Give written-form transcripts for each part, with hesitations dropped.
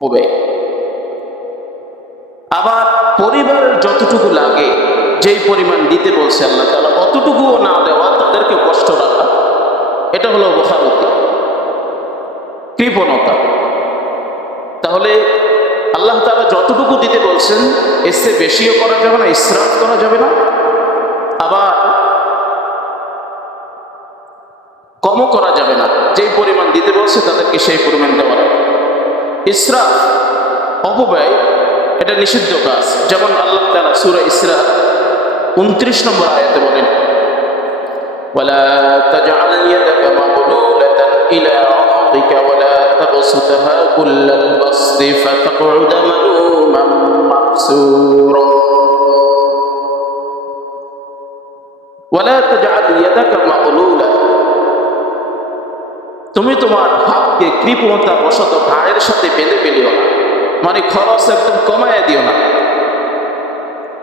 অপব্যয়। আবার পরিবারের যতটুকু লাগে যেই পরিমাণ দিতে বলছে আল্লাহ তাআলা অতটুকুও না দেওয়া, তাদেরকে কষ্ট রাখা, এটা হলো বখারতি, কৃপণতা। তাহলে আল্লাহ তাআলা যতটুকু দিতে বলছেন এর চেয়ে বেশিও করা যাবে না, ইসরাফ করা যাবে না, আবার কমও করা যাবে না। যেই পরিমাণ দিতে বলছে তাদেরকে সেই পরিমাণ দেওয়া লাগবে। ইসরাফ, অপব্যয়, এটা নিষিদ্ধ কাজ। যেমন আল্লাহ তাআলা সূরা ইসরা 29 নম্বর আয়াতে বলেন, ওয়ালা তাজআল ইয়াদাকা মাগলুলাতান ইলা উনুকিকা ওয়ালা তাবসুতহা কুল্লাল বাসতি ফাতাকউদা মালুমান মাহসুরা। ওয়ালা তাজআল ইয়াদাকা মাগলুলা, তুমি তোমার হাতকে কৃপণতা বশত ঘাড়ের সাথে বেঁধে ফেলিও না, মানে খরচ একদম কমায় দিও না।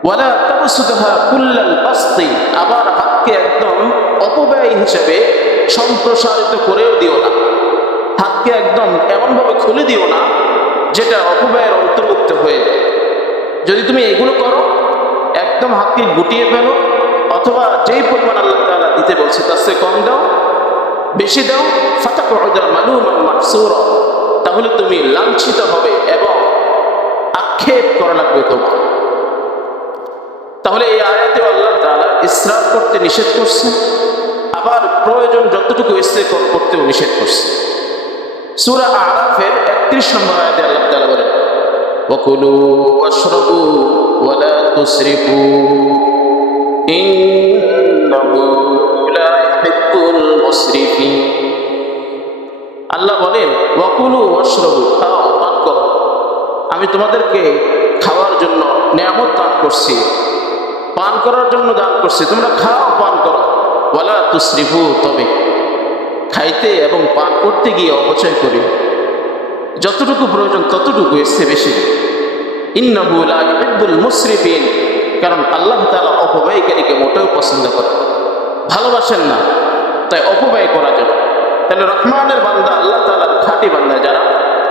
ওয়ালা তাবসুতহা কুল্লাল বাসতি, আবার হাতকে একদম অপব্যয় হিসেবে সম্প্রসারিত করেও দিও না। হাতকে একদম এমনভাবে খুলে দিও না যেটা অপব্যয়ের অন্তর্ভুক্ত হয়ে যায়। যদি তুমি এগুলো করো, একদম হাতকে গুটিয়ে ফেলো, অথবা যেই পরিমাণ আল্লাহ তাআলা দিতে বলছে তার চেয়ে কম দাও, বেশি দাও, ফাতাকউদা মালুমান মাহসুরা, তাহলে তুমি লাঞ্ছিত হবে এবং আক্ষেপ করা লাগবে তোমার। তাহলে এই আয়াতে আল্লাহ তাআলা ইসরাফ করতে নিষেধ করছে, আবার প্রয়োজন যতটুকু ইসরাফ করতেও নিষেধ করছে। সূরা আরাফের 31 নম্বর আয়াতে আল্লাহ তাআলা বলেন, ওয়াকুলু ওয়াশরাবু ওয়ালা তুসরিফু ইন্নাহু লা ইউহিব্বুল মুসরিফিন। আল্লাহ বলেন, ওয়াকুলু ওয়াশরাবু, খাও পান করো, আমি তোমাদেরকে খাওয়ার জন্য নিয়ামত দান করছি, পান করার জন্য দান করছি, তোমরা খাও পান করো। ওয়ালা তুসরিফু, তবে খাইতে এবং পান করতে গিয়ে অপচয় করি, যতটুকু প্রয়োজন ততটুকু, এসছে বেশি। ইন্নাহু লা ইউহিব্বুল মুসরিফিন, কারণ আল্লাহ তাআলা অপব্যয়কারীকে মোটেও পছন্দ করেন, ভালোবাসেন না, তাই অপব্যয় করা যাবে। তাহলে রহমানের বান্দা, আল্লাহ তাআলার খাঁটি বান্দা যারা,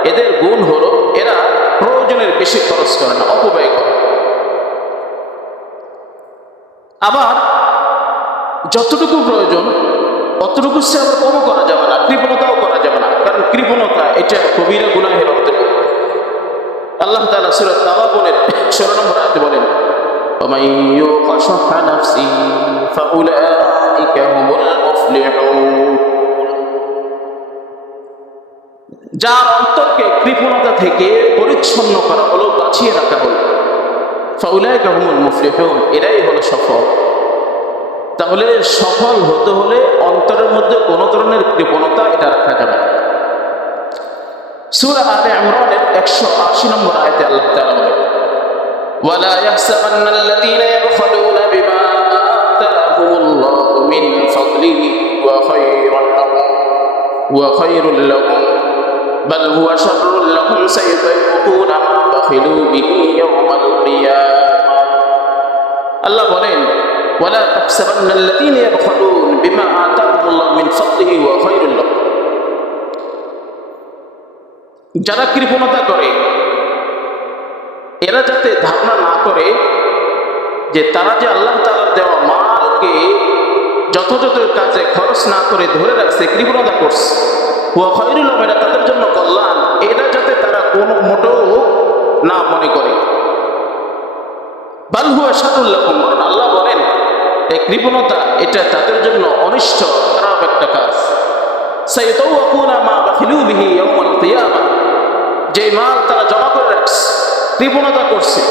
এদের গুণ হলো এরা প্রয়োজনের বেশি খরচ করে না, অপব্যয় করে। আবার যতটুকু প্রয়োজন অতটুকু সে আবার কমও করা যাবে না, কৃপণতাও করা যাবে না, কারণ কৃপণতা এটা কবিরা গুনাহের অন্তর্ভুক্ত। আল্লাহ তাআলা সূরা তাওয়াবুনের 16 নম্বর আয়াতে বলেন, ওয়ামান ইউকা শুহা নাফসিহি ফাউলাইকা হুমুল মুফলিহুন। যার অন্তরকে কৃপণতা থেকে পরিচ্ছন্ন করা হলো, বাঁচিয়ে রাখা হলো, ফাউলাইকা হুমুল মুফলিহুন, এরাই হলো সফল। তাহলে সফল হতে হলে অন্তরের মধ্যে কোনো ধরনের কৃপণতা এটা রাখা যাবে। সূরা আলে ইমরানের 180 নম্বর আয়াতে আল্লাহ তাআলা বলেন, ওয়ালা ইয়াহসাবান্নাল্লাযীনা ইয়াবখালুনা বিমা আতাহুমুল্লাহু মিন ফাদলিহি ওয়া খায়রুল লাহুম বাল হুয়া শাররুল লাহুম সায়াযুকুনা মা বাখিলু বিহি ইয়াওমাল কিয়ামাহ। আল্লাহ বলেন, ওয়ালা তাহসাবান্নাল্লাযীনা ইয়াবখালুন বিমা আতাহুমুল্লাহু মিন ফাদলিহি ওয়া খায়রুল লাহুম, যারা কৃপণতা করে এরা যাতে ধারণা না করে যে তারা যে আল্লাহ তাআলার দেওয়া মালকে যথাযথ কাজে খরচ না করে ধরে রাখছে, কৃপণতা করছে, ওয়া খায়রুল লাহুম, এটা তাদের জন্য কল্যাণ, এটা যাতে তারা কোনো মোটেও না মনে করে। বাল হুয়া শাররুল লাহুম, আল্লাহ বলেন এই কৃপণতা এটা তাদের জন্য অনিষ্ট, খারাপ একটা কাজ। সায়াতাওয়াকুনা মা বাখিলু বিহি ইয়াওমাল কিয়ামাহ, যে মাল তারা জমা করে রাখছে, কৃপণতা করছে,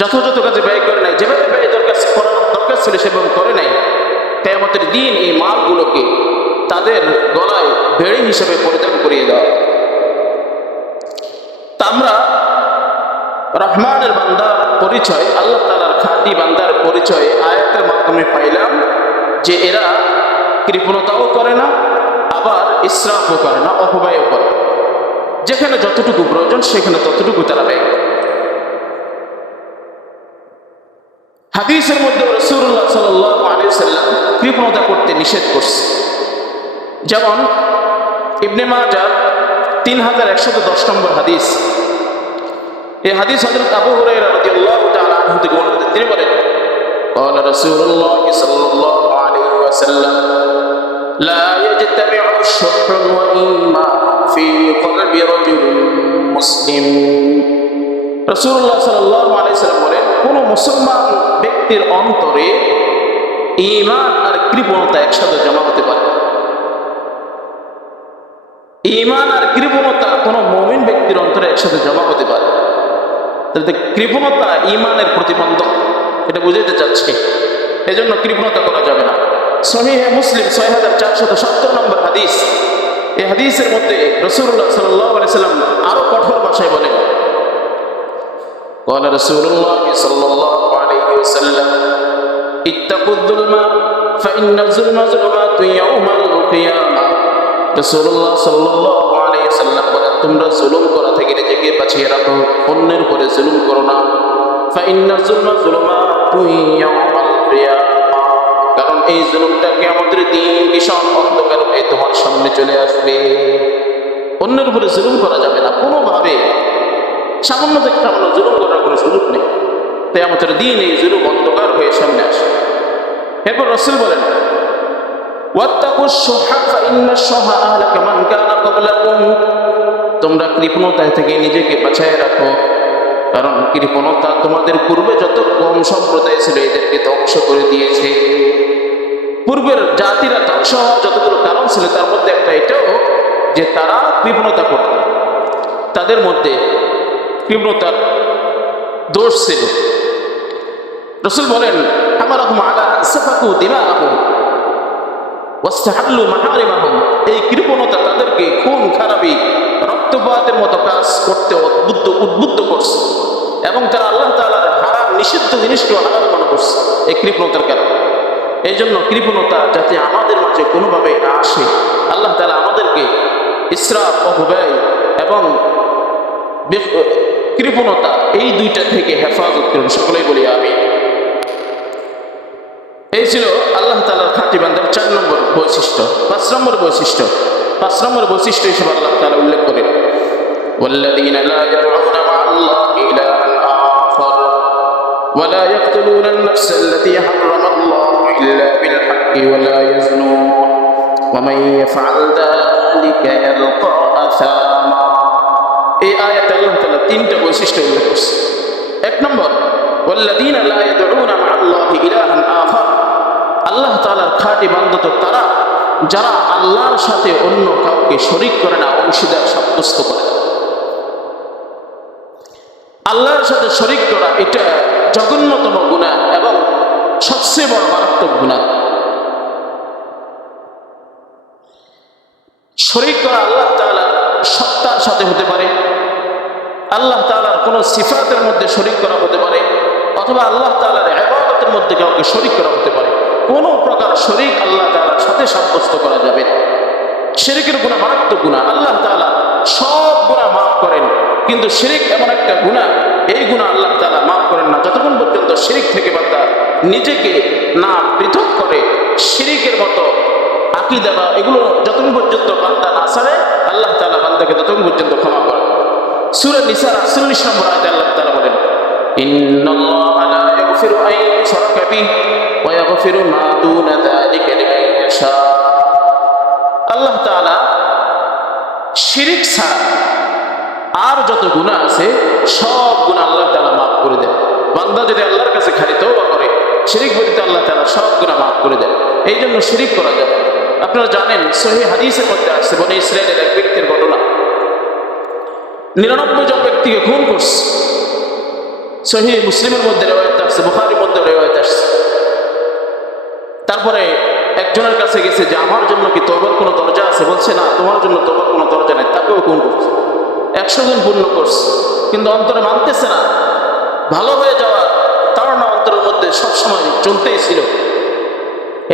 যথাযথ কাজে ব্যয় করে নাই, যেভাবে ব্যয় দরকার ছিল সেভাবে করে নাই, কিয়ামতের দিন এই মালগুলোকে তাদের গলায় বেড়ি হিসেবে পরিধান করিয়ে দেওয়া। তা আমরা রহমানের বান্দার পরিচয়, আল্লাহ তাআলার খাঁটি বান্দার পরিচয় আয়াতের মাধ্যমে পাইলাম যে এরা কৃপণতাও করে না, আবার ইসরাফও করে না, অপব্যয়ও করে, যেখানে যতটুকু প্রয়োজন সেখানে ততটুকু তারা ব্যয় করে। হাদিসের মধ্যে রাসূলুল্লাহ সাল্লাল্লাহু আলাইহি ওয়াসাল্লাম কৃপণতা করতে নিষেধ করছে। যেমন ইবনে মাজাহ 3110 নম্বর হাদিস। এই হাদিস হযরত আবু হুরায়রা রাদিয়াল্লাহু তাআলা আনহু থেকে বর্ণিত। তিনি বলেন, قال رسول الله صلى الله عليه وسلم لا يجتمع شح وإيمان في قلب رجل مسلم। রাসূলুল্লাহ সাল্লাল্লাহু আলাইহি ওয়াসাল্লাম বলেন, কোন মুসলমান ব্যক্তির অন্তরে ঈমান আর কৃপণতা একসাথে জমা হতে পারে। ঈমান আর কৃপণতা কোন মুমিন ব্যক্তির অন্তরে একসাথে জমা হতে পারে। তাহলে কৃপণতা ঈমানের প্রতিবন্ধক, এটা বুঝাইতে চাচ্ছে। এজন্য কৃপণতা করা যাবে না। সহিহ মুসলিম 6470 নম্বর হাদিস। এই হাদিসের মধ্যে রাসূলুল্লাহ সাল্লাল্লাহু আলাইহি ওয়াসাল্লাম আরো কঠোর ভাষায় বলেন, قال رسول الله صلى الله عليه وسلم اتقوا الظلم فإن الظلم ظلمات يوم القيامة। রাসূলুল্লাহ সাল্লাল্লাহু আলাইহি ওয়াসাল্লাম বলেন, তোমরা জুলুম করা থেকে নিজেকে বাঁচিয়ে রাখো, অন্যের উপরে জুলুম করো না। فإن الظلم ظلمات يوم القيامة, কারণ এই জুলুমটা কিয়ামতের দিন ভীষণ অন্ধকার হয়ে তোমার সামনে চলে আসবে। অন্যের উপরে জুলুম করা যাবে না কোনোভাবে। সামান্য একটা আমরা জুলুম করার কোনো সুযোগ নেই। কিয়ামতের দিন এই জুলুম অন্ধকার হয়ে সামনে আসে। এরপর রাসূল বলেন, ওয়াত্তাকুশ শুহা ফাইন্নাশ শুহা আহলাকা মান কানা ক্বাবলাকুম, তোমরা কৃপণতা থেকে নিজেকে বাঁচিয়ে রাখো, কারণ কৃপণতা তোমাদের পূর্বে যত কম সম্প্রদায় ছিল এদেরকে ধ্বংস করে দিয়েছে। পূর্বের জাতিরা ধ্বংস হওয়ার যতগুলো কারণ ছিল তার মধ্যে একটা এটাও যে তারা কৃপণতা করত। তাদের মধ্যে কৃপণতার দোষ ছিল। রাসূল বলেন, আমারাহুম আলা সাফাকু দিমাআহুম ওয়াস্তাহাল্লু মাহারিমাহুম, এই কৃপণতা তাদেরকে খুন খারাপি রক্তপাতের মতো কাজ করতে উদ্বুদ্ধ করছে এবং তারা আল্লাহ তাআলার হারাম নিষিদ্ধ জিনিসকে হালাল মনে করছে এই কৃপণতার কারণে। এই জন্য কৃপণতা যাতে আমাদের মাঝে কোনোভাবে না আসে, আল্লাহ তাআলা আমাদেরকে ইসরাফ, অপব্যয় এবং কৃপণতা এই দুইটা থেকে হেফাজত করুন। সকলেই বলি আমিন। এই ছিল আল্লাহ তাআলার খাঁটি বান্দার 4 নম্বর বৈশিষ্ট্য। 5 নম্বর বৈশিষ্ট্য হিসেবে আল্লাহ তাআলা উল্লেখ করেন, ওয়াল্লাযীনা লা ইয়াদউনা মা'আল্লাহি ইলাহান আখার ওয়া লা ইয়াকতুলুনা আন-নাফসা আল্লাতী হারামাল্লাহু ইল্লা বিল হাক্কি ওয়া লা ইয়াজনুন ওয়া মান ইয়াফআল যালিকা ইয়ালকা আসামা। এই আয়াতে আল্লাহ তাআলা 3টা বৈশিষ্ট্য উল্লেখ করেছেন। 1 নম্বর, ওয়াল্লাযীনা লা ইয়াদউনা মা'আল্লাহি ইলাহান আখার, আল্লাহ তাআলার খাঁটি বান্দা তো তারা যারা আল্লাহর সাথে অন্য কাউকে শরীক করে না, অংশীদার সাব্যস্ত করে। আল্লাহর সাথে শরীক করা এটা জঘন্যতম গুনাহ এবং সবচেয়ে বড় মারাত্মক গুনাহ। শরীক করা আল্লাহ তাআলার সত্তার সাথে হতে পারে, আল্লাহ তাআলার কোনো সিফাতের মধ্যে শরীক করা হতে পারে, অথবা আল্লাহ তাআলার ইবাদতের মধ্যে কাউকে শরীক করা হতে পারে। কোনো প্রকার শরীক আল্লাহ তাআলার সাথে সাব্যস্ত করা যাবে না। শিরকের গুনাহ মারাত্মক গুনাহ। আল্লাহ তাআলা সব গুনাহ মাফ করেন, কিন্তু শিরক এমন একটা গুনাহ, এই গুনাহ আল্লাহ তাআলা মাফ করেন না যতক্ষণ পর্যন্ত শিরক থেকে বান্দা নিজেকে না পৃথক করে। শিরকের মতো আকীদা বা এগুলো যতক্ষণ পর্যন্ত বান্দা না ছাড়ে, আল্লাহ তাআলা বান্দাকে ততক্ষণ পর্যন্ত ক্ষমা করেন। সূরা নিসার 48 নম্বর আয়াতে আল্লাহ তাআলা বলেন, ইন্নাল্লাহা লা ইয়াগফিরু আন ইউশরাকা বিহি ওয়া ইয়াগফিরু মা দুনা যালিকা লিমান ইয়াশা। আল্লাহ তাআলা শিরক ছাড়া আর যত গুনাহ আছে সব গুনাহ আল্লাহ তাআলা মাফ করে দেন। বান্দা যদি আল্লাহর কাছে খালি তওবা করে, শিরক ব্যতীত আল্লাহ তাআলা সব গুনাহ মাফ করে দেন। এই জন্য শিরক করা যাবে। আপনারা জানেন সহিহ হাদিসের মধ্যে আছে, বনি ইসরায়েলের এক ব্যক্তির ঘটনা। 99 জন ব্যক্তিকে খুন করছে। সহিহ মুসলিমের মধ্যে রিওয়ায়াত আছে, বুখারীর মধ্যে রিওয়ায়াত আছে। তারপরে একজনের কাছে গেছে যে আমার জন্য কি তওবার কোনো দরজা আছে? বলছে না, তোমার জন্য তওবার কোনো দরজা নেই। তাকেও খুন করছে। 100 জন পূর্ণ করছে, কিন্তু অন্তরে মানতেছে না। ভালো হয়ে যাওয়া তাড়না অন্তরের মধ্যে সবসময় চলতেই ছিল।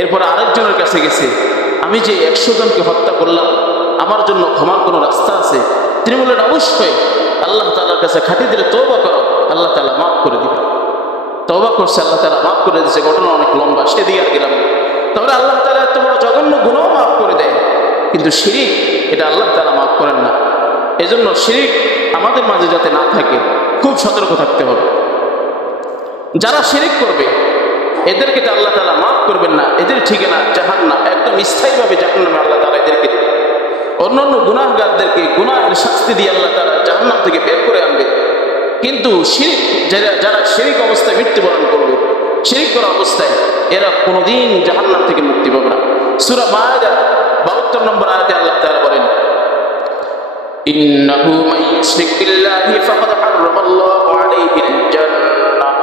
এরপরে আরেকজনের কাছে গেছে, আমি যে 100 জনকে হত্যা করলাম, আমার জন্য ক্ষমার কোনো রাস্তা আছে? তিনি বললেন, অবশ্যই। আল্লাহ তাআলার কাছে খাঁটি দিলে তওবা করো, আল্লাহ তাআলা মাফ করে দিবে। তওবা করছে, আল্লাহ তাআলা মাফ করে দিয়েছে। ঘটনা অনেক লম্বা, সেদিকে আর গেলাম না। তাহলে আল্লাহ তাআলা এত বড় জঘন্য গুনাহ মাফ করে দেয়, কিন্তু শিরক এটা আল্লাহ তাআলা মাফ করেন না। এজন্য শিরিক আমাদের মাঝে যাতে না থাকে খুব সতর্ক থাকতে হবে। যারা শিরিক করবে এদেরকে তো আল্লাহ তাআলা মাফ করবেন না, এদের ঠিকানা জাহান্নাম, একদম স্থায়ীভাবে জাহান্নামে আল্লাহ তাআলা এদেরকে দেবেন। অন্যান্য গুনাহগারদেরকে গুনাহের শাস্তি দিয়ে আল্লাহ তাআলা জাহান্নাম থেকে বের করে আনবে। কিন্তু শিরিক যারা শিরিক অবস্থায় মৃত্যুবরণ করবে, শিরিক করা অবস্থায়, এরা কোনোদিন জাহান্নাম থেকে মুক্তি পাবে না। সূরা মায়েদা 72 নম্বর আয়াতে আল্লাহ তাআলা বলেন, ইন্নাহু মান ইউশরিক বিল্লাহি ফাকাদ হারামাল্লাহু আলাইহিল জান্নাহ।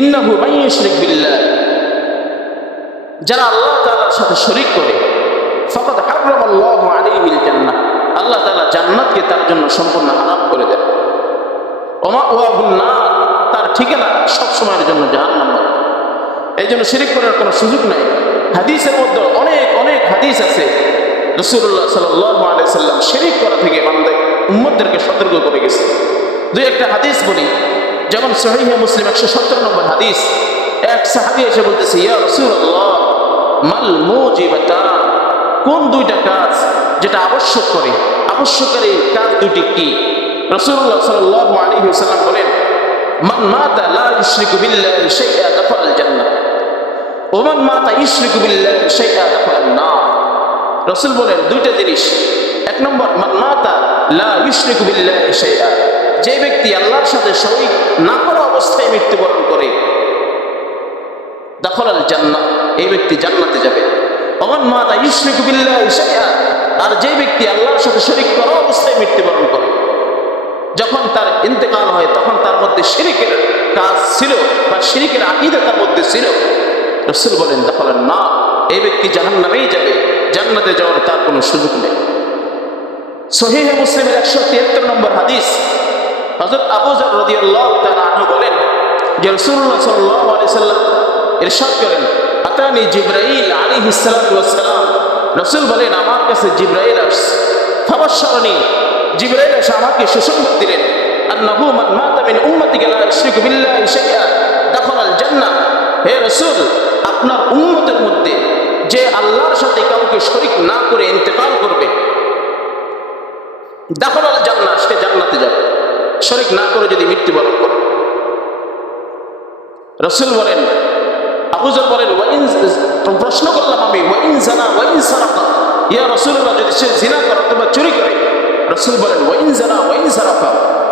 ইন্নাহু মান ইউশরিক বিল্লাহ, যারা আল্লাহ তাআলার সাথে শরীক করে, ফাকাদ হারামাল্লাহু আলাইহিল জান্নাহ, আল্লাহ তাআলা জান্নাতকে তার জন্য সম্পূর্ণ হারাম করে দেন। ওয়া মাওয়াহুন নার, তার ঠিকানা সব সময়ের জন্য জাহান্নাম। এই জন্য শিরিক করার কোনো সুযোগ নাই। হাদিসের মধ্যে অনেক অনেক হাদিস আছে, রাসূলুল্লাহ সাল্লাল্লাহু আলাইহি সাল্লাম শিরিক করা থেকে বান্দা উম্মতদেরকে সতর্ক করে গেছে। দুই একটা হাদিস বলি, যেমন সহিহ মুসলিম 117 নম্বর হাদিস, এক সাহাবী এসে বলতেছে, ইয়া রাসূলুল্লাহ মাল মুজিবাতান, কোন দুইটা কাজ যেটা আবশ্যক করে, আবশ্যককারী কাজ দুটি কি? রাসূলুল্লাহ সাল্লাল্লাহু আলাইহি ওয়াসাল্লাম বলেন, মান মাতা লা ইউশরিকু বিল্লাহি শাইআ দাখালাল জান্নাহ ওয়া মান মাতা ইউশরিকু বিল্লাহি শাইআ দাখালান নার। রাসূল বলেন দুইটা জিনিস। এক নম্বর, মান মাতা লা ইউশরিকু বিল্লাহি শাইআ, যে ব্যক্তি আল্লাহর সাথে শরীক না করা অবস্থায় মৃত্যুবরণ করে, দাখালাল জান্নাহ, এই ব্যক্তি জান্নাতে যাবে। ওয়া মান মাতা ইউশরিকু বিল্লাহি শাইআ, আর যে ব্যক্তি আল্লাহর সাথে শরীক করা অবস্থায় মৃত্যুবরণ করে, যখন তার ইন্তেকাল হয় তখন তার মধ্যে শিরিকের কাজ ছিল বা শিরিকের আকীদা তার মধ্যে ছিল, রাসূল বলেন দাখালান নার, এই ব্যক্তি জাহান্নামেই যাবে, জান্নাতে যাওয়ার তার কোনো সুযোগ নেই। সহিহ মুসলিমের 173 নম্বর হাদিস, হযরত আবু যর রাদিয়াল্লাহু তাআলা আনহু বলেন যে রাসূলুল্লাহ সাল্লাল্লাহু আলাইহি সাল্লাম ইরশাদ করেন, আতানি জিবরাইল আলাইহিস সালাতু ওয়াস সালাম, রাসূল বলেন আমার কাছে জিবরাইল আসছে, ফাবাশশারানি, জিবরাইল এসে আমাকে সুসংবাদ দিলেন, আন্নাহু মান মাতা মিন উম্মতিকা লা ইউশরিকু বিল্লাহি শাইআ দাখালাল জান্নাহ, হে রাসূল আপনার উম্মতের মধ্যে যে আল্লাহর সাথে কাউকে শরীক না করে ইন্তেকাল করবে, দাখালাল জান্নাহ, সে জান্নাতে যাবে, শরীক না করে যদি মৃত্যুবরণ করে। রাসূল বলেন, আবু যর বলেন, প্রশ্ন করলাম আমি, ওয়াইন জানা ওয়াইন সারাকা, ইয়া রাসূলুল্লাহ যদি সে জিনা করে অথবা চুরি করে? রাসূল বলেন, ওয়াইন জানা ওয়াইন সারাকা,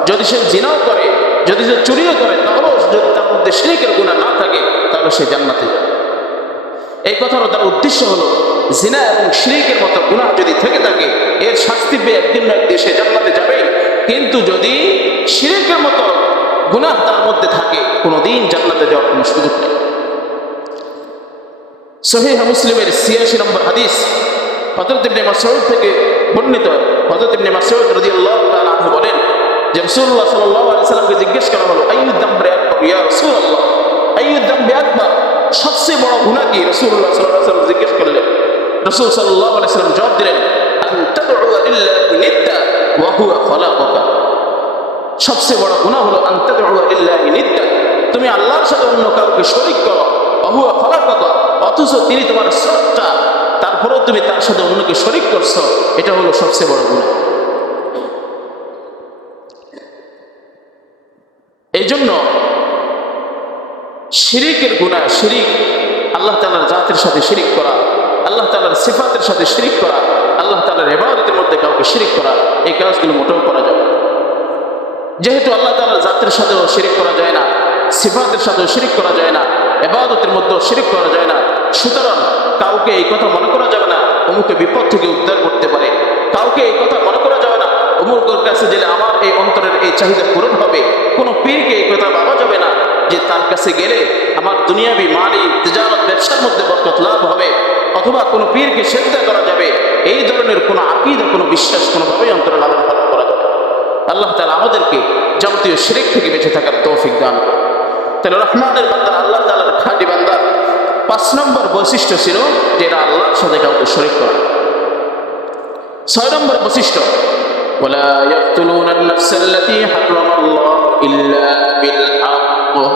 যদি সে জিনাও করে, যদি সে চুরিও করে, তাহলেও যদি তার মধ্যে শিরকের গুনাহ না থাকে তাহলে সে জান্নাতে যাবে। এই কথার তার উদ্দেশ্য হলো, জিনা এবং শিরকের মতো গুনাহ যদি থেকে থাকে এর শাস্তি পেয়ে একদিন না একদিন সে জান্নাতে যাবে, কিন্তু যদি শিরকের মতো গুনাহ তার মধ্যে থাকে কোনোদিন জান্নাতে যাওয়ার কোনো সুযোগ নেই। সহিহ মুসলিমের ৮৬ নম্বর হাদিস, হযরত ইবনে মাসউদ থেকে বর্ণিত, হযরত ইবনে মাসউদ রাদিয়াল্লাহু তাআলা আনহু বলেন যে রাসূলুল্লাহ সাল্লাল্লাহু আলাইহি সাল্লামকে জিজ্ঞেস করা হলো, আইয়ুদ দামবি আকবার ইয়া রাসূলুল্লাহ, আইয়ুদ দামবি আকবার, সবচেয়ে বড় গুনাহ কি? রাসূলুল্লাহ সাল্লাল্লাহু আলাইহি সাল্লাম জিজ্ঞেস করলেন। রাসূল সাল্লাল্লাহু আলাইহি সাল্লাম জবাব দিলেন, আন তাদউ লিল্লাহি নিদ্দা ওয়া হুয়া খালাকাকা, সবচেয়ে বড় গুনাহ হলো আন তাদউ লিল্লাহি নিদ্দা, তুমি আল্লাহর সাথে অন্য কাউকে শরীক করো, ওয়া হুয়া খালাকাকা, অথচ তিনি তোমার স্রষ্টা, তারপরেও তুমি তার সাথে অন্যকে শরীক করছো, এটা হলো সবচেয়ে বড় গুনাহ। এই জন্য শিরিকের গুনাহ, শিরিক আল্লাহ তাআলার জাতের সাথে শিরিক করা, আল্লাহ তাআলার সিফাতের সাথে শিরিক করা, আল্লাহ তাআলার ইবাদতের মধ্যে কাউকে শিরিক করা, এই কাজগুলো মোটেও করা যাবে না। যেহেতু আল্লাহ তাআলার জাতের সাথেও শিরিক করা যায় না, সিফাতের সাথেও শিরিক করা যায় না, ইবাদতের মধ্যেও শিরিক করা যায় না, সুতরাং কাউকে এই কথা মনে করা যাবে না অমুকে বিপদ থেকে উদ্ধার করতে পারে, কাউকে এই কথা মনে করা যাবে না অমুকের কাছে গেলে আমার এই অন্তরের এই চাহিদা পূরণ হবে, কোনো পীরকে এই কথা ভাবা যাবে না যে তার কাছে গেলে আমার দুনিয়াবি মালি তিজারত ব্যবসার মধ্যে বরকত লাভ হবে, অথবা কোনো পীরকে সেজদা করা যাবে, এই ধরনের কোনো আকীদা, কোনো বিশ্বাস কোনোভাবেই অন্তরে লালন পালন করা যাবে। আল্লাহ তাআলা আমাদেরকে যাবতীয় শিরক থেকে বেঁচে থাকার তৌফিক দান। তাহলে রহমানের বান্দা, আল্লাহ তাআলার খাঁটি বান্দা ৫ নম্বর বৈশিষ্ট্য ছিল যে এরা আল্লাহর সাথে কাউকে শরীক করে। ৬ নম্বর বৈশিষ্ট্য, ওয়ালা ইয়াকতুলুনান নাফসাল্লাতী হারামাল্লাহু ইল্লা বিল হক।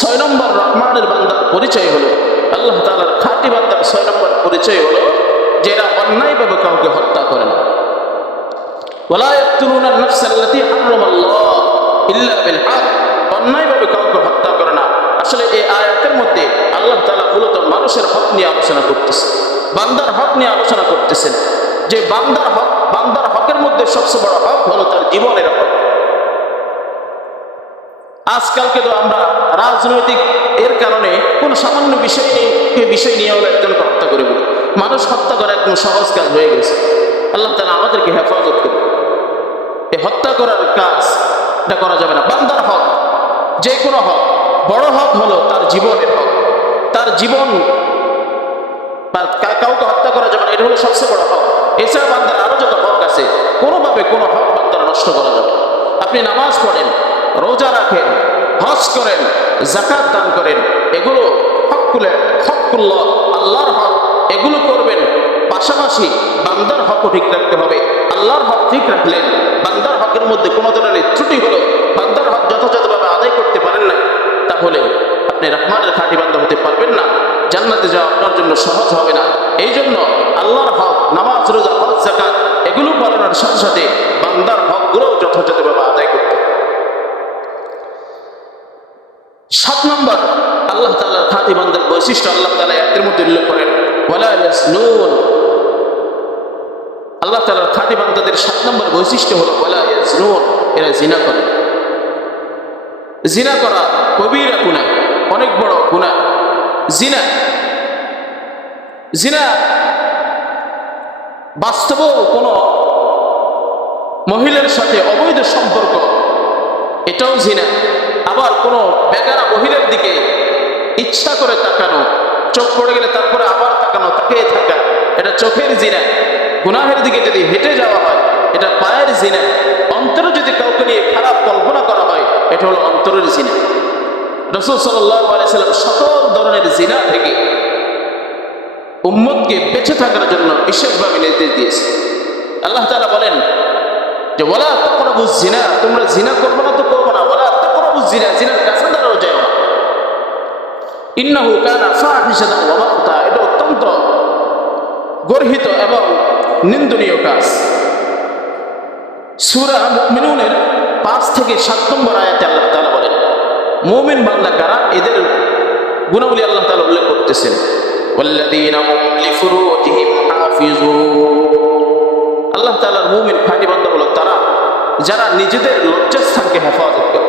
৬ নম্বর রহমানের বান্দার পরিচয় হলো, আল্লাহ তাআলার খাঁটি বান্দার ৬ নম্বর পরিচয় হলো যে এরা অন্যায়ভাবে কাউকে হত্যা করে না। ওয়ালা ইয়াকতুলুনা আন-নাফসা আল্লাতী হারামাল্লাহ ইল্লা বিল হক, অন্যায়ভাবে কাউকে হত্যা করে না। আসলে এই আয়াতের মধ্যে আল্লাহ তাআলা মূলত মানুষের হক নিয়ে আলোচনা করতেছে, বান্দার হক নিয়ে আলোচনা করতেছেন, যে বান্দার হকের মধ্যে সবচেয়ে বড় হক হলো তার জীবনের হক। আজকালকে তো আমরা রাজনৈতিক এর কারণে কোন সামান্য বিষয় নিয়ে হলো একজনকে হত্যা করে বলি, মানুষ হত্যা করা একদম সহজ কাজ হয়ে গেছে। আল্লাহ তাআলা আমাদেরকে হেফাজত করবে, এই হত্যা করার কাজ এটা করা যাবে না। বান্দার হক, যে কোনো হক, বড় হক হলো তার জীবনের হক, তার জীবন কাউকে হত্যা করা যাবে না, এটা হলো সবচেয়ে বড় হক। এছাড়া বান্দার আরো যত হক আছে, কোনোভাবে কোনো হক বান্দার নষ্ট করা যাবে। আপনি নামাজ পড়েন, রোজা রাখেন, হজ করেন, যাকাত দান করেন, এগুলো হকুল্লাহ, আল্লাহর হক, এগুলো করবেন। পাশাপাশি বান্দার হকও ঠিক রাখতে হবে। আল্লাহর হক ঠিক রাখলেন, বান্দার হকের মধ্যে কোনো ধরনের ত্রুটি হলো, বান্দার হক যথাযথভাবে আদায় করতে পারেন না, তাহলে আপনি রহমানের খাঁটি বান্দা হতে পারবেন না, জান্নাতে যাওয়া আপনার জন্য সহজ হবে না। এই জন্য আল্লাহর হক, নামাজ, রোজা, হজ, যাকাত এগুলো পালনের সাথে সাথে বান্দার হকগুলোও যথাযথভাবে আদায় করতে হবে। 7 নম্বর আল্লাহ তাআলার খাঁটি বান্দার বৈশিষ্ট্য আল্লাহ তাআলা এর মধ্যে উল্লেখ করেন, ওয়ালা ইয়াজনুন। আল্লাহ তাআলার খাঁটি বান্দাদের 7 নম্বর বৈশিষ্ট্য হলো ওয়ালা ইয়াজনুন, এরা জিনা করে। জিনা করা কবিরা গুনাহ, অনেক বড় গুনাহ। জিনা বাস্তবেও কোনো মহিলার সাথে অবৈধ সম্পর্ক, এটাও জিনা। আবার কোনো বেগানা মহিলার দিকে ইচ্ছা করে তাকানো, চোখ পড়ে গেলে তারপরে আবার তাকানো, তাকিয়ে থাকা, এটা চোখের জিনা। গুনাহের দিকে যদি হেঁটে যাওয়া হয়, এটা পায়ের জিনা। অন্তরে যদি কাউকে নিয়ে খারাপ কল্পনা করা হয়, এটা হলো অন্তরের জিনা। রাসূল সাল্লাল্লাহু আলাইহি সাল্লাম সকল ধরনের জিনা থেকে উম্মতকে বেঁচে থাকার জন্য বিশেষভাবে নির্দেশ দিয়েছে। আল্লাহ তাআলা বলেন যে ওয়ালা তাকরাবুজ জিনা, তোমরা জিনা করবে না তো করবে না, ওয়ালা তাকরাবুজ জিনা, জিনার কাছে দাঁড়াও যায় না। ইন্নাহু কানা ফাহিশাতান ওয়া মাকতা, এটা অত্যন্ত গর্হিত এবং নিন্দনীয় কাজ। সূরা মুমিনুনের 5 থেকে 7 নম্বর আয়াতে আল্লাহ তাআলা বলেন, মুমিন বান্দা কারা, এদের গুণাবলী আল্লাহ তাআলা উল্লেখ করতেছেন। ওয়াল্লাযীনা হুম লিফুরুজিহিম হাফিজুন, আল্লাহ তাআলার মুমিন খাঁটি বান্দা হলো তারা যারা নিজেদের লজ্জাস্থানকে হেফাজত করে।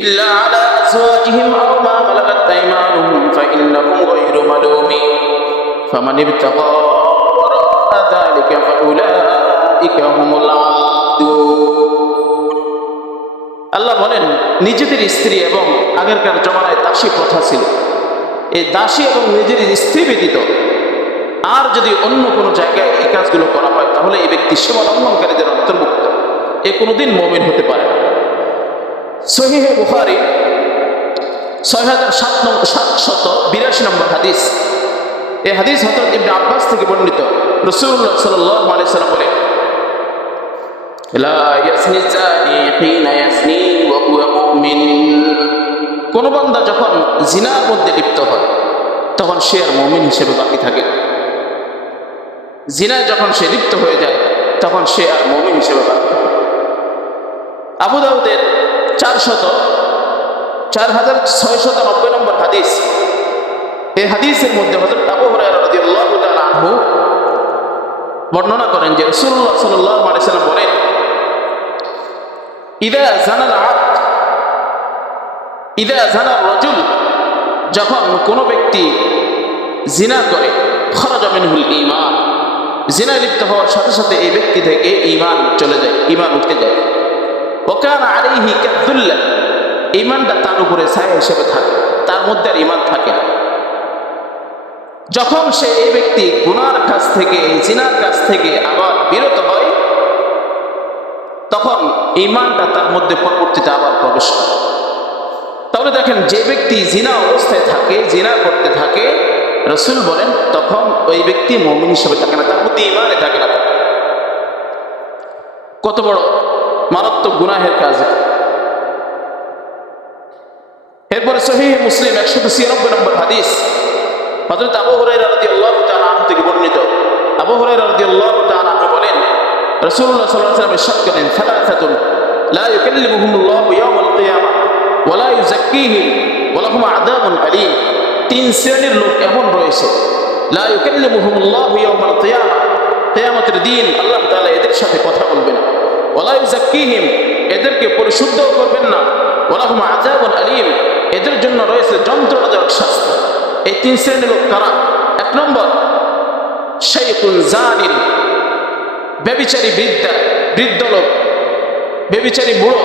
ইল্লা আলা আজওয়াজিহিম আও মা মালাকাত আইমানুহুম ফাইন্নাহুম গায়রু মালুমিন ফামান ইবতাগা ওয়ারা'a যালিকা ফাউলাইকা হুমুল আদুন। আল্লাহ বলেন, নিজেদের স্ত্রী এবং আগেরকার জমানায় দাসী প্রথা ছিল, এই দাসী এবং নিজের স্ত্রী ব্যতীত আর যদি অন্য কোনো জায়গায় এই কাজগুলো করা হয়, তাহলে এই ব্যক্তি সীমা লঙ্ঘনকারীদের অন্তর্ভুক্ত, এ কোনোদিন মুমিন হতে পারে না। সহিহ বুখারী 6782 নম্বর হাদিস, এই হাদিস হযরত ইবনে আব্বাস থেকে বর্ণিত। রাসূলুল্লাহ সাল্লাল্লাহু আলাইহি সাল্লাম বলেন, লা ইয়াসনি যানি হিনা ইয়াসনি ওয়া হুয়া মুমিন, কোন বান্দা যখন জিনার মধ্যে লিপ্ত হয় তখন সে আর মুমিন হিসেবে বাকি থাকে না। জিনায় যখন সে লিপ্ত হয়ে যায় তখন সে আর মুমিন হিসেবে বাকি থাকে। আবু দাউদের 4690 নম্বর হাদিস, এই হাদিসের মধ্যে হযরত আবু হুরায়রা রাদিয়াল্লাহু তাআলা আনহু বর্ণনা করেন যে রাসূলুল্লাহ সাল্লাল্লাহু আলাইহি সাল্লাম বলেন, ইযা জানাল আবদ, ইযা জানা রাজুল, যখন কোনো ব্যক্তি জিনা করে, খরাজা মিনহুল ঈমান, জিনায় লিপ্ত হওয়ার সাথে সাথে এই ব্যক্তি থেকে ঈমান চলে যায়, ঈমান উঠে যায়। ওয়া কানা আলাইহি কাযুল্লাহ, ঈমানটা তার উপরে ছায়া হিসেবে থাকে, তার মধ্যে আর ঈমান থাকে না। যখন সে এই ব্যক্তি গুনার কাছ থেকে, জিনার কাছ থেকে আবার বিরত হয়, তখন ঈমানটা তার মধ্যে পরবর্তীতে আবার প্রবেশ করে। তাহলে দেখেন, যে ব্যক্তি জিনা অবস্থায় থাকে, জিনা করতে থাকে, রাসূল বলেন তখন ওই ব্যক্তি মুমিন হিসেবে থাকে না, তার মধ্যে ঈমানে থাকে না। কত বড় মারাত্মক গুনাহের কাজ। এরপরে সহিহ মুসলিম 196 নম্বর হাদিস, হযরত আবু হুরায়রা রাদিয়াল্লাহু তাআলা আনহু থেকে বর্ণিত, আবু হুরায়রা রাদিয়াল্লাহু তাআলা আনহু বলেন, রাসূলুল্লাহ সাল্লাল্লাহু আলাইহি ওয়াসাল্লাম ইরশাদ করেন, সালাসাতুন লা ইউকাল্লিমুহুমুল্লাহু ইয়াওমাল কিয়ামাহ ওয়া লা ইউযাক্কিহিম ওয়া লাহুম আযাবুন আলীম। তিন শ্রেণীর লোক এমন রয়েছে, লা ইউকাল্লিমুহুমুল্লাহু ইয়াওমাল কিয়ামাহ, কিয়ামতের দিন আল্লাহ তাআলা এদের সাথে কথা বলবেন না, ওয়া লা ইউযাক্কিহিম, এদেরকে পরিশুদ্ধ করবেন না, ওয়া লাহুম আযাবুন আলীম, এদের জন্য রয়েছে যন্ত্রণাদায়ক শাস্তি। এই তিন শ্রেণীর লোক কারা? এক নম্বর, শাইখুন জানিন, ব্যভিচারী বৃদ্ধ লোক, ব্যভিচারী বুড়ো।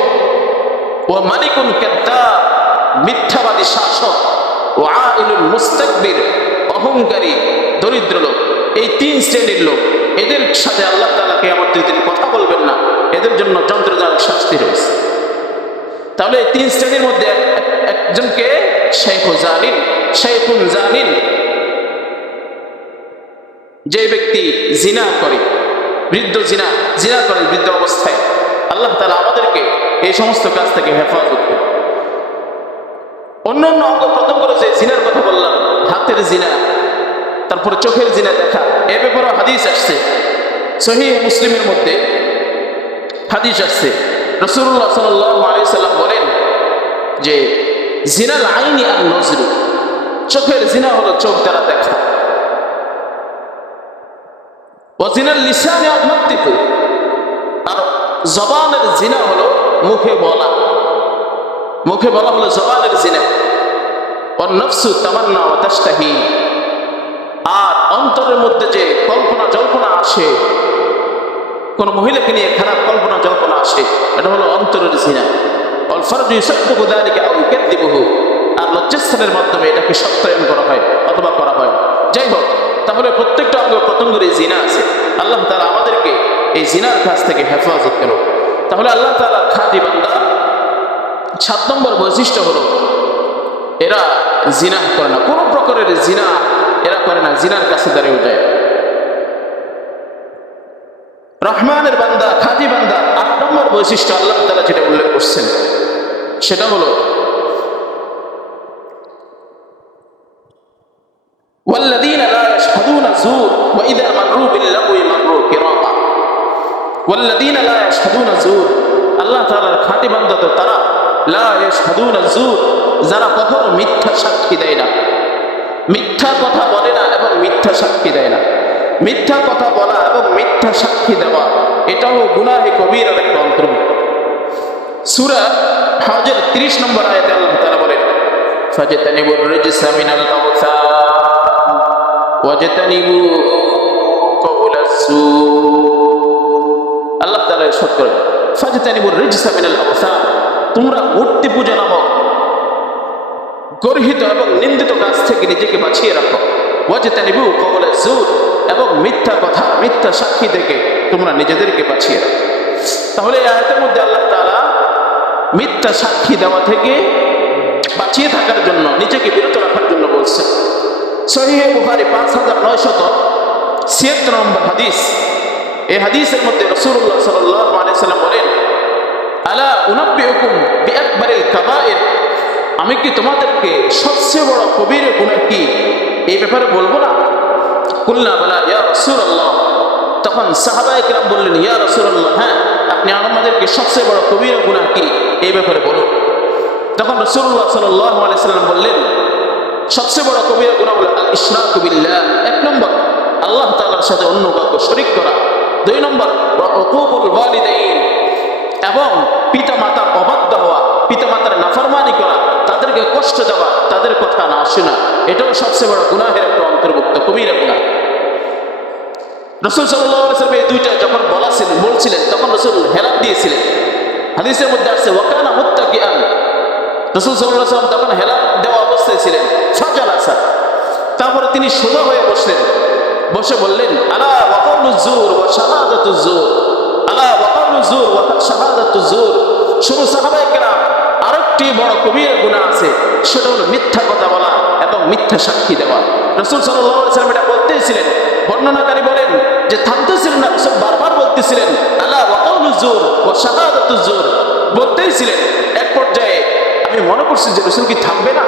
ও মালিকুন কাদ্দাব, মিথ্যাবাদী শাসক। ও আইলুল মুস্তাকবির, অহংকারী দরিদ্র লোক। এই তিন শ্রেণীর লোক, এদের সাথে আল্লাহ তাআলা কিয়ামতের দিন কথা বলবেন না, এদের জন্য যন্ত্রণাদায়ক শাস্তি রয়েছে। তাহলে এই তিন শ্রেণীর মধ্যে একজনকে শাইখুন জানিন, যে ব্যক্তি জিনা করে, জিনা করে বৃদ্ধ অবস্থায়, আল্লাহ তাআলা আমাদেরকে এই সমস্ত কাজ থেকে হেফাজত করবে। অন্যান্য অঙ্গ প্রত্যঙ্গ যে জিনার কথা বললাম, হাতের জিনা, তারপরে চোখের জিনা দেখা, এ ব্যাপারে হাদিস আসছে। সহিহ মুসলিমের মধ্যে হাদিস আসছে, রাসূলুল্লাহ সাল্লাল্লাহু আলাইহি সাল্লাম বলেন যে জিনাল আইনি আন নজরু, চোখের জিনা হলো চোখ দ্বারা দেখা। ওয়াজিনাল লিসানি আন-নাতিকু, আর জবানের জিনা হলো মুখে বলা হলো জবানের জিনা। ওয়ান নাফসু তামান্না ওয়া তাশতাহি, আর অন্তরের মধ্যে যে কল্পনা জল্পনা আসে, কোন মহিলাকে নিয়ে খারাপ কল্পনা জল্পনা আসে, এটা হলো অন্তরের জিনা। ওয়াল ফারজু ইউসাদ্দিকু যালিকা আও ইউকাযযিবুহু, আর লজ্জাস্থানের মাধ্যমে এটাকে সত্যায়ন করা হয় অথবা করা হয়। যাই হোক, তাহলে প্রত্যেকটা অঙ্গ প্রত্যঙ্গের এই জিনা আছে। আল্লাহ তাআলা আমাদেরকে এই জিনার কাছ থেকে হেফাজত করুন। তাহলে আল্লাহ তাআলার খাঁটি বান্দা 7 নম্বর বৈশিষ্ট্য হলো এরা জিনা করে না, কোনো প্রকারের জিনা এরা করে না, জিনার কাছে দাঁড়িয়ে যায়। রহমানের বান্দা, খাঁটি বান্দা 8 নম্বর বৈশিষ্ট্য আল্লাহ তাআলা যেটা উল্লেখ করছেন সেটা হলো ওয়াল্লাযীনা লা ইয়াশহাদুনা যুর ওয়া ইযা মাররু বিল-লাগwi মাররু কিরামা। ওয়াল্লাযীনা লা ইয়াশহাদুনা যুর, আল্লাহ তাআলার খাঁটি বান্দা তো তারা, লা ইয়াশহাদুনা যুর, যারা কখনো মিথ্যা সাক্ষী দেয় না, মিথ্যা কথা বলে না এবং মিথ্যা সাক্ষী দেয় না। মিথ্যা কথা বলা এবং মিথ্যা সাক্ষী দেওয়া এটাও গুনাহে কবীরার একটা অন্তর্ভুক্ত। সূরা হজের 30 নম্বর আয়াতে আল্লাহ তাআলা বলেন, ফাজতানিবুর রিজসা মিনাল আওসান ওয়াজতানিবু কাওলাস যুর। আল্লাহ তাআলা ইরশাদ করেন, ফাজতানিবুর রিজসা মিনাল আওসান, তোমরা মূর্তি পূজা নামক গর্হিত এবং নিন্দিত কাজ থেকে নিজেকে বাঁচিয়ে রাখো। ওয়াজতানিবু কাওলাস যুর, এবং মিথ্যা কথা, মিথ্যা সাক্ষী থেকে তোমরা নিজেদেরকে বাঁচিয়ে রাখো। তাহলে এই আয়াতের মধ্যে আল্লাহ তাআলা মিথ্যা সাক্ষী দেওয়া থেকে বাঁচিয়ে থাকার জন্য, নিজেকে বিরত রাখার জন্য বলছেন। সহিহ বুখারী 5976 নম্বর হাদিস, এই হাদিসের মধ্যে রাসূলুল্লাহ সাল্লাল্লাহু আলাইহি সাল্লাম বলেন, আলা উনাব্বিউকুম বিআকবারিল কাবায়ের, আমি কি তোমাদেরকে সবচেয়ে বড় কবিরা গুনাহ কি এই ব্যাপারে বলবো না? কুলনা বালা ইয়া রাসূলুল্লাহ, তখন সাহাবায়ে কেরাম বললেন, ইয়া রাসূলুল্লাহ, হ্যাঁ, আপনি আমাদেরকে সবচেয়ে বড় কবিরা গুনাহ কি এই ব্যাপারে বলুন। তখন রাসূলুল্লাহ সাল্লাল্লাহু আলাইহি সাল্লাম বললেন, সবচেয়ে বড় কবিরা গুনাহ হলো আল ইশরাকু বিল্লাহ। 1 নম্বর, আল্লাহ তাআলার সাথে অন্য কাউকে শরীক করা। 2 নম্বর, ওয়া উকুকুল ওয়ালিদাইন, এবং পিতামাতার অবাধ্য হওয়া, পিতামাতার নাফরমানি করা, তাদেরকে কষ্ট দেওয়া, তাদের কথা না শোনা, এটাও সবচেয়ে বড় গুনাহের একটা অন্তর্ভুক্ত, কবিরা গুনাহ। রাসূল সাল্লাল্লাহু আলাইহি ওয়াসাল্লাম এই দুইটা যখন বলছিলেন তখন রাসূল হেলান দিয়েছিলেন। হাদিসের মধ্যে আছে ওয়াকানা মুত্তাকিআন, রাসূল সাল্লাল্লাহু আলাইহি ওয়াসাল্লাম তখন হেলান দেওয়া অবস্থায় ছিলেন। ফাজালাসা, তারপরে তিনি সোজা হয়ে বসলেন, বসে বললেন, আলা ওয়া কাউলুজ যুর ওয়া শাহাদাতুজ যুর, আলা ওয়া কাউলুজ যুর ওয়া শাহাদাতুজ যুর। শুনো সাহাবায়ে কেরাম, আরেকটি বড় কবিরা গুনাহ আছে, সেটা হলো মিথ্যা কথা বলা এবং মিথ্যা সাক্ষী দেওয়া। রাসূল সাল্লাল্লাহু আলাইহি ওয়াসাল্লাম এটা বলতেছিলেন, বর্ণনাকারী বলেন যে থামতেছিলেন না, রাসূল বারবার বলতেছিলেন, আলা ওয়া কাউলুজ যুর ওয়া শাহাদাতুজ যুর, বলতেছিলেন। এক পর্যায়ে আমি মনে করছি যে রাসূল কি থামবে না,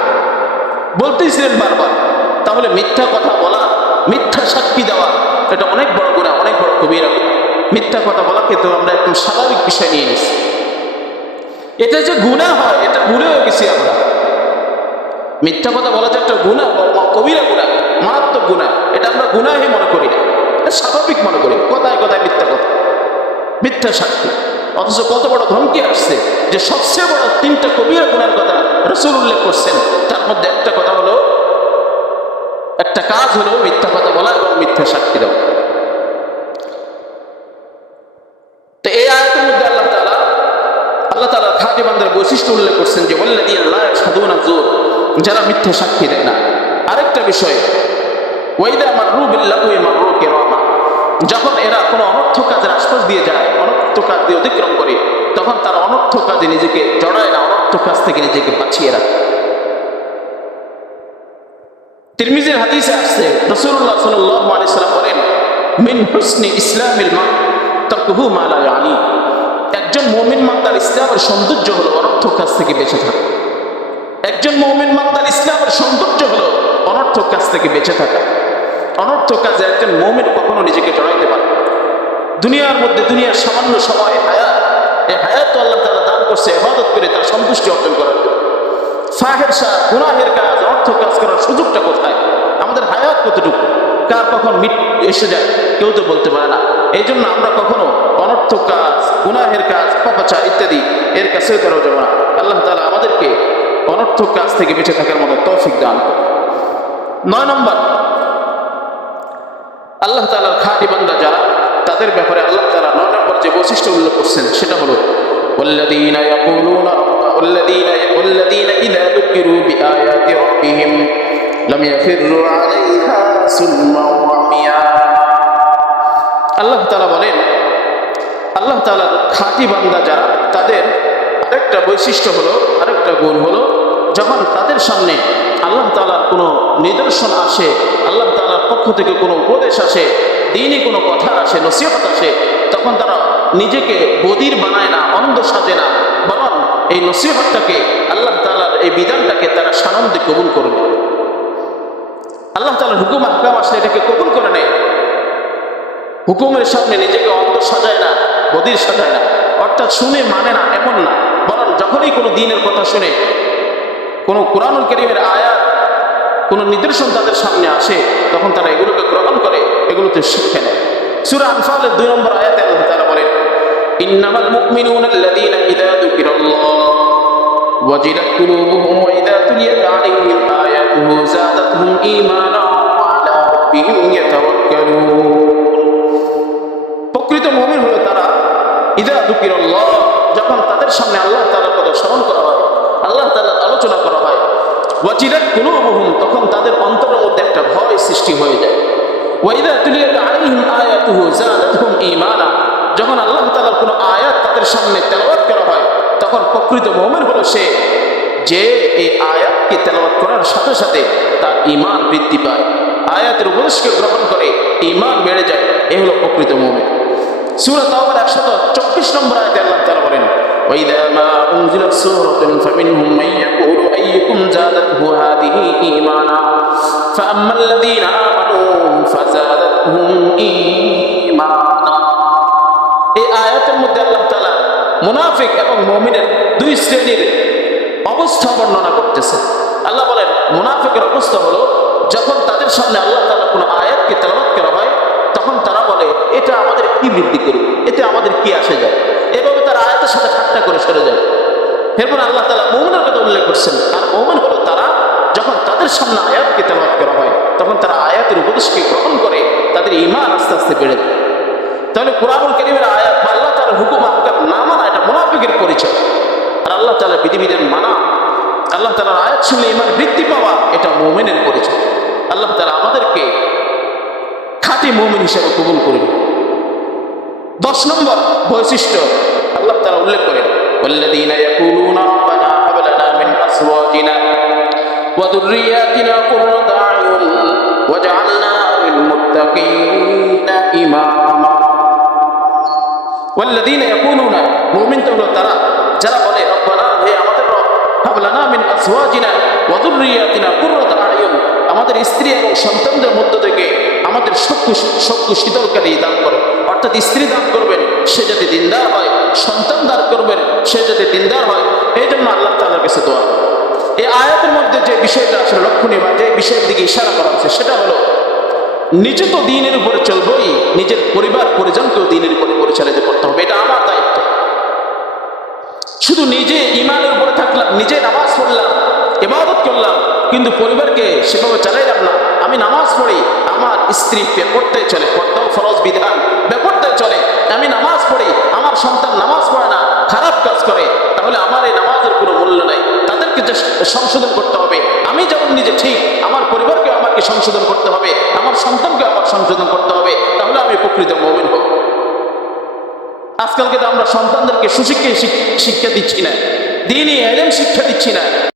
বলতেছিলেন বারবার। তাহলে মিথ্যা কথা বলা, মিথ্যা সাক্ষী দেওয়া এটা অনেক বড় গুনাহ, অনেক বড় কবিরা গুনাহ। মিথ্যা কথা বলাকে তো আমরা একদম স্বাভাবিক বিষয় নিয়ে নিছি। এটা যে গুনাহ হয় এটা ভুলে হয়ে গেছি আমরা। মিথ্যা কথা বলা যে একটা গুনাহ, কবিরা গুনাহ, মারাত্মক গুনাহ, এটা আমরা গুনাহই মনে করি না, এটা স্বাভাবিক মনে করি। কথায় কথায় মিথ্যা কথা, মিথ্যা সাক্ষী। অথচ কত বড় ধমকি আসছে যে সবচেয়ে বড় 3টা কবিরা গুনাহের কথা রাসূল উল্লেখ করছেন। তার মধ্যে একটা কথা হলো, একটা কাজ হলো মিথ্যা কথা বলা এবং মিথ্যা সাক্ষী দেওয়া। তো এই আয়াতের মধ্যে আল্লাহ তাআলা খাঁটি বান্দার বৈশিষ্ট্য উল্লেখ করছেন যে ওয়াল্লাযীনা লা ইয়াশহাদুনা যুর, যারা মিথ্যা সাক্ষী দেয় না। আরেকটা বিষয়, ওয়াইদা মাররু বিল্লাগwi মাররু কিরামা, যখন এরা কোনো অনর্থক কাজের আশপাশ দিয়ে যায়, অনর্থক কাজ দিয়ে অতিক্রম করে, তখন তারা অনর্থক কাজে নিজেকে জড়ায় না, অনর্থক কাজ থেকে নিজেকে বাঁচিয়ে রাখে। তিরমিজির হাদিসে আসছে রাসূলুল্লাহ সাল্লাল্লাহু আলাইহি সাল্লাম বলেন, মিন হুসনি ইসলামিল মার তারকুহু মা লা ইয়ানি, একজন মুমিন বান্দার ইসলামের সৌন্দর্য হলো অনর্থক কাজ থেকে বেঁচে থাকা। একজন মুমিন বান্দার ইসলামের সৌন্দর্য হলো অনর্থক কাজ থেকে বেঁচে থাকা। অনর্থক কাজে একজন মুমিন কখনো নিজেকে জড়াইতে পারে না। দুনিয়ার মধ্যে, দুনিয়ার সামান্য সময় হায়াত, এই হায়াত তো আল্লাহ তাআলা দান করছে ইবাদত করে তার সন্তুষ্টি অর্জন করার জন্য। ফাহিশা, গুনাহের কাজ, অনর্থক কাজ করার সুযোগটা কোথায়? আমাদের হায়াত কতটুকু, কার কখন এসে যায় কেউ তো বলতে পারে না। এই জন্য আমরা কখনো অনর্থক কাজ, গুনাহের কাজ, পাপাচার ইত্যাদি এর কাছেও করা যাবে না। আল্লাহ তাআলা আমাদেরকে অনর্থক কাজ থেকে বেঁচে থাকার মতো তৌফিক দান করুন। 9 নম্বর, আল্লাহ তাআলার খাঁটি বান্দা যারা, তাদের ব্যাপারে আল্লাহ তাআলা 9 নম্বর যে বৈশিষ্ট্য উল্লেখ করছেন সেটা হলো ওয়াল্লাযীনা ইযা যুকিরু বিআয়াতি রাব্বিহিম লাম ইয়াখিরু আলাইহা সুম্মান ওয়া উমিয়া। আল্লাহ তাআলা বলেন, আল্লাহ তাআলার খাঁটি বান্দা যারা, তাদের আরেকটা বৈশিষ্ট্য হলো, আরেকটা গুণ হলো, যখন তাদের সামনে আল্লাহ তাআলার কোনো নিদর্শন আসে, আল্লাহ তাআলার পক্ষ থেকে কোনো উপদেশ আসে, দ্বীনি কোনো কথা আসে, নসিহত আসে, তখন তারা নিজেকে বদির বানায় না, অন্ধ সাজে না, বরং এই নসিহতটাকে, আল্লাহ তাআলার এই বিধানটাকে তারা সানন্দে কবুল করে নেয়। আল্লাহ তাআলার হুকুম আহকাম আসলে এটাকে কবুল করে নেয়। হুকুমের সামনে নিজেকে অন্ধ সাজায় না, বদির সাজায় না, অর্থাৎ শুনে মানে না এমন না, বরং যখনই কোনো দ্বীনের কথা শুনে, কোনো কুরআনুল কারীমের আয়াত, কোনো নিদর্শন তাদের সামনে আসে, তখন তারা এগুলোকে গ্রহণ করে, এগুলোতে শিক্ষা নেয়। সূরা আনফালের 2 নম্বর আয়াতে আল্লাহ তাআলা বলেন, ইন্নামাল মুমিনুনা আল্লাযীনা ইযা যুকিরাল্লাহু ওয়াজিলাত কুলুবুহুম ওয়া ইযা তুলিয়াত আলাইহিম আয়াতুহু যাদাতহুম ঈমানান ওয়া আলা রাব্বিহিম ইয়াতাওয়াক্কালুন। প্রকৃত মুমিন হলো তারা, ইযা যুকিরাল্লাহ, যখন তাদের সামনে আল্লাহ তাআলার কথা স্মরণ করা হয়, আল্লাহ তাআলার আলোচনা করা হয়, ওয়াজিলাত কুলুবুহুম, তখন তাদের অন্তরের মধ্যে একটা ভয় সৃষ্টি হয়ে যায়। ওয়া ইযা তুলিয়াত আলাইহিম আয়াতুহু যাদাতহুম ঈমানা, যখন আল্লাহ তাআলার কোনো আয়াত তাদের সামনে তেলাওয়াত করা হয়, তখন প্রকৃত মুমিন হলো সে যে এই আয়াতকে তেলাওয়াত করার সাথে সাথে তার ঈমান বৃদ্ধি পায়, আয়াতের উপদেশকে গ্রহণ করে ঈমান বেড়ে যায়। এই হলো প্রকৃত মুমিন। সূরা তাওবার 124 নম্বর আয়াতে আল্লাহ তাআলা বলেন, ওয়াইদা মা উনজিলাত সূরাতুন ফামিনহুম মান ইয়াকুলু আইয়ুকুম যাদাতহু হাযিহি ঈমানা ফাআম্মাল্লাযীনা আমানু ফাযাদাতহুম ঈমানা। এই আয়াতের মধ্যে আল্লাহ তাআলা মুনাফিক এবং মুমিনের 2 শ্রেণীর অবস্থা বর্ণনা করতেছে। আল্লাহ বলেন, মুনাফিকের অবস্থা হলো, যখন তাদের সামনে আল্লাহ তাআলা কোনো আয়াতকে তেলাওয়াত করা হয়, তখন তারা বলে, এটা আমাদের কি বৃদ্ধি করবে, এতে আমাদের কি আসে যায়, এভাবে তারা আয়াতের সাথে ঠাট্টা করে সরে যায়। এরপর আল্লাহ তাআলা মুমিনের কথা উল্লেখ করছেন। আর মুমিন হলো তারা, যখন তাদের সামনে আয়াতকে তেলাওয়াত করা হয়, তখন তারা আয়াতের উপদেশকে গ্রহণ করে, তাদের ঈমান আস্তে আস্তে বেড়ে যায়। তাহলে কুরআনুল কারীমের আয়াত বা আল্লাহ তাআলার হুকুম আহকাম না মানা, এটা মুনাফিকের পরিচয়। আর আল্লাহ তাআলার বিধিবিধান মানা, আল্লাহ তাআলার আয়াত শুনলে ঈমান বৃদ্ধি পাওয়া, এটা মুমিনের পরিচয়। আল্লাহ তাআলা আমাদেরকে খাঁটি মুমিন হিসেবে কবুল করুন। 10 নম্বর বৈশিষ্ট্য আল্লাহ তাআলা উল্লেখ করেন, ওয়াল্লাযীনা ইয়াকুলুনা রাব্বানা হাব লানা মিন আজওয়াজিনা ওয়া যুররিয়াতিনা কুররাতা আ'য়ুন ওয়াজআলনা লিল মুত্তাকিনা ইমামা। ওয়াল্লাযীনা ইয়াকুলুনা, মুমিন তো হলো তারা যারা বলে, রব্বানা, হে আমাদের রব, হাব লানা মিন আজওয়াজিনা ওয়া যুররিয়াতিনা কুররাতা আ'য়ুন, আমাদের স্ত্রী এবং সন্তানদের মধ্য থেকে আমাদের শক্তি শীতলকারী দান করেন, অর্থাৎ স্ত্রী দান করবেন সে যাতে দিনদার হয়, সন্তান দান করবেন সে যাতে দিনদার হয়। এই জন্য আল্লাহ তাআলার কাছে দোয়া। এই আয়াতের মধ্যে যে বিষয়টা আসলে লক্ষণীয় বা যে বিষয়ের দিকে ইশারা করা হচ্ছে সেটা হলো, নিজে তো দ্বীনের উপরে চলবই, নিজের পরিবার পরিজনকেও দ্বীনের উপরে পরিচালিত করতে হবে, এটা আমার দায়িত্ব। শুধু নিজে ঈমানের উপরে থাকলাম, নিজে নামাজ পড়লাম, ইবাদত করলাম, কিন্তু পরিবারকে সেভাবে চালাইলাম না। আমি নামাজ পড়ি, আমার স্ত্রী বেপরদায় চলে, পর্দাও ফরজ বিধান, বেপরদায় চলে। আমি নামাজ পড়ি, আমার সন্তান নামাজ পড়ে না, খারাপ কাজ করে, তাহলে আমার এই নামাজের কোনো মূল্য নাই। তাদেরকে যে সংশোধন করতে হবে, আমি যেমন নিজে ঠিক, আমার পরিবারকেও আমাকে সংশোধন করতে হবে, আমার সন্তানকে আমার সংশোধন করতে হবে, তাহলে আমি প্রকৃত মুমিন হব। আজকালকে তো আমরা সন্তানদেরকে সুশিক্ষায় শিক্ষা দিচ্ছি না, দ্বীনি ইলম শিক্ষা দিচ্ছি না।